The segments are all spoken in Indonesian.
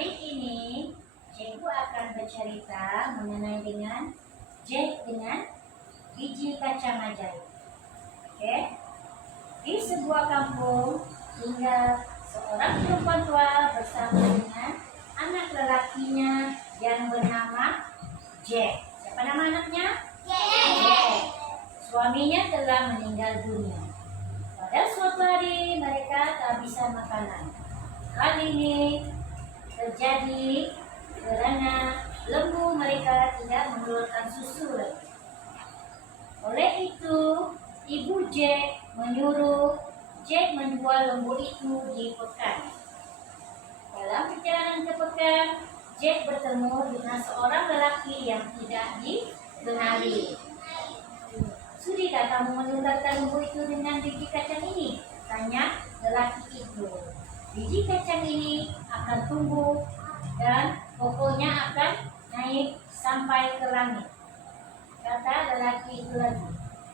Hari ini Cikgu akan bercerita mengenai dengan Jack dengan biji kacang ajaib. Oke? Di sebuah kampung tinggal seorang perempuan tua bersama dengan anak lelakinya yang bernama Jack. Siapa nama anaknya? Jack. Suaminya telah meninggal dunia. Pada suatu hari mereka tak bisa makanan. Hal ini terjadi karena lembu mereka tidak mengeluarkan susu lagi. Oleh itu, ibu Jack menyuruh Jack menjual lembu itu di pekan. Dalam perjalanan ke pekan, Jack bertemu dengan seorang lelaki yang tidak dikenali. "Sudahkah kamu menukarkan lembu itu dengan biji kacang ini?" tanya lelaki itu. "Biji kacang ini akan tumbuh dan pokoknya akan naik sampai ke langit," kata lelaki itu lagi.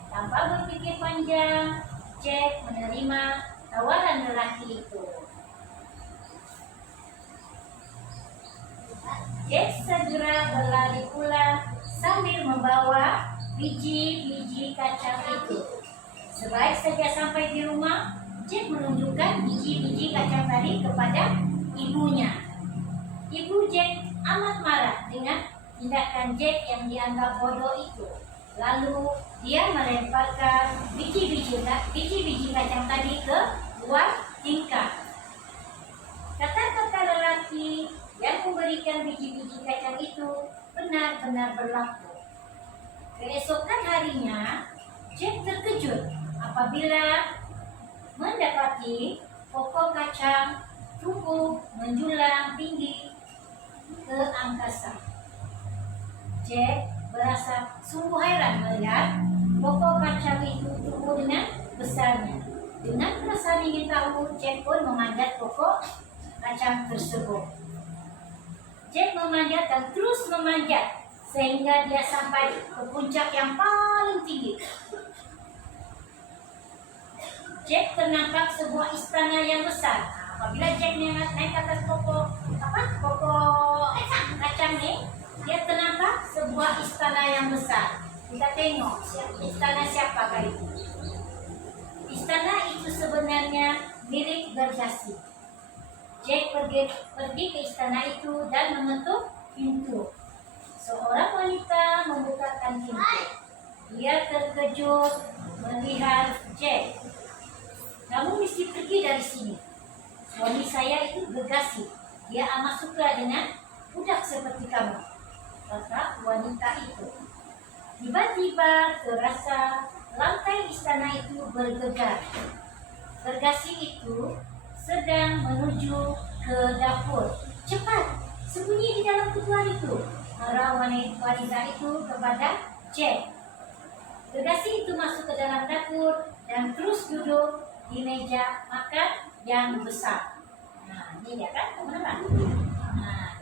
Tanpa berpikir panjang, Jack menerima tawaran lelaki itu. Jack segera berlari pulang sambil membawa biji-biji kacang itu. Sebaik saja sampai di rumah, Jack menunjukkan biji-biji kacang tadi kepada ibunya. Ibu Jack amat marah dengan tindakan Jack yang dianggap bodoh itu. Lalu dia melemparkan biji-biji kacang tadi ke luar tingkap. Kata-kata lelaki yang memberikan biji-biji kacang itu benar-benar berlaku. Keesokan harinya, Jack terkejut apabila mendapati pokok kacang tumbuh menjulang tinggi ke angkasa. Jack merasa sungguh heran melihat pokok kacang itu tumbuh dengan besarnya. Dengan perasaan ingin tahu, Jack pun memanjat pokok kacang tersebut. Jack memanjat dan terus memanjat sehingga dia sampai ke puncak yang paling tinggi. Jack ternampak sebuah istana yang besar. Apabila Jack naik ke atas pokok kacang ini, dia ternampak sebuah istana yang besar. Kita tengok istana siapa kali itu. Istana itu sebenarnya milik Gergasi. Jack pergi ke istana itu dan mengetuk pintu. Seorang wanita membukakan pintu. Dia terkejut melihat Jack. "Kamu mesti pergi dari sini. Suami saya itu Gergasi. Dia amat suka dengan budak seperti kamu," kata wanita itu. Tiba-tiba terasa lantai istana itu bergegar. Gergasi itu sedang menuju ke dapur. "Cepat, sembunyi di dalam ketuan itu," marah wanita itu kepada Jack. Gergasi itu masuk ke dalam dapur dan terus duduk di meja makan yang besar. Nah, ini dia kan, teman-teman. Nah,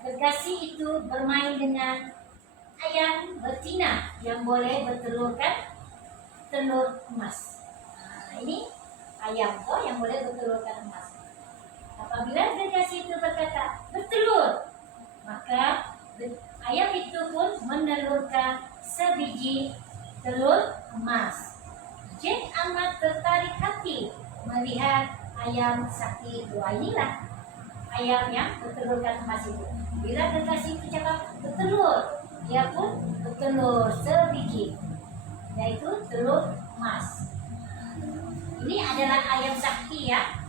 Gergasi itu bermain dengan ayam betina yang boleh bertelurkan telur emas. Nah, ini ayam yang boleh bertelurkan emas. Apabila Gergasi itu berkata "bertelur", maka ayam itu pun menelurkan sebiji telur emas. Jack amat tertarik hati melihat ayam sakti itu. Inilah ayam yang bertelurkan emas itu. Bila Gergasi itu cakap "bertelur", dia pun bertelur sebiji, yaitu telur emas. Ini adalah ayam sakti ya.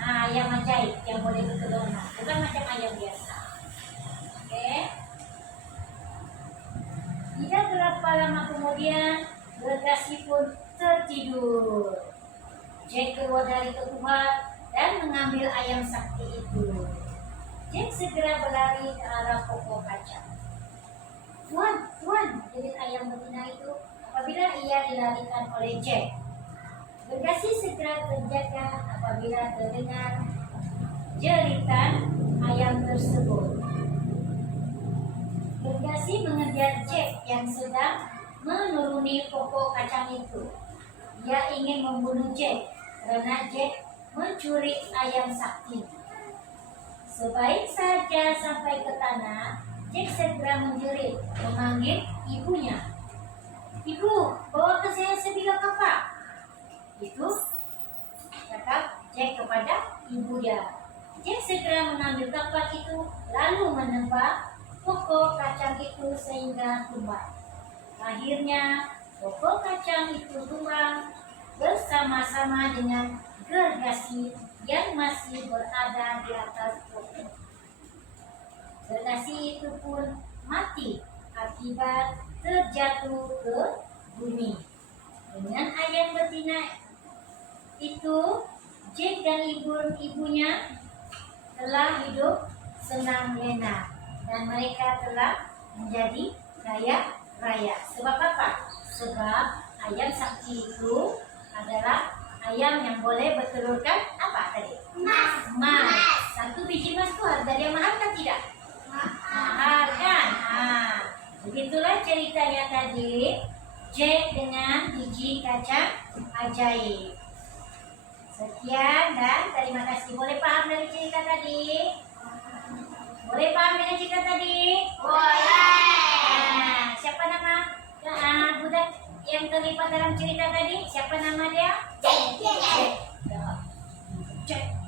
Ayam ajaib yang boleh bertelur emas, bukan macam ayam biasa. Oke. Tidak berapa lama kemudian, Gergasi pun tertidur. Jack keluar dari ketuban dan mengambil ayam sakti itu. Jack segera berlari ke arah pokok kacang. Tuan," jerit ayam betina itu apabila ia dilarikan oleh Jack. Gergasi segera terjaga apabila terdengar jeritan ayam tersebut. Gergasi mengejar Jack yang sedang menuruni pokok kacang itu. Dia ingin membunuh Jack karena Jack mencuri ayam sakti. Sebaik saja sampai ke tanah, Jack segera menjerit, memanggil ibunya. "Ibu, bawa ke saya sebilah kapak." Itu cakap Jack kepada ibu dia. Jack segera mengambil kapak itu, lalu menempa pokok kacang itu sehingga tumbang. Akhirnya pokok kacang itu tumbang bersama-sama dengan gergasi yang masih berada di atas pokok. Gergasi itu pun mati akibat terjatuh ke bumi. Dengan ayam betina itu, Jack dan ibunya telah hidup senang lenang dan mereka telah menjadi kaya raya. Sebab apa? Sebab ayam sakti itu adalah ayam yang boleh bertelurkan apa tadi? Emas. Satu biji emas itu harga dia mahal kan tidak? Mahal kan? Begitulah ceritanya tadi, Jack dengan biji kacang ajaib. Sekian dan terima kasih. Boleh paham dari cerita tadi? Boleh paham dengan cerita tadi? Boleh. Siapa nama budak yang terlibat dalam cerita tadi? Siapa nama dia? Jack.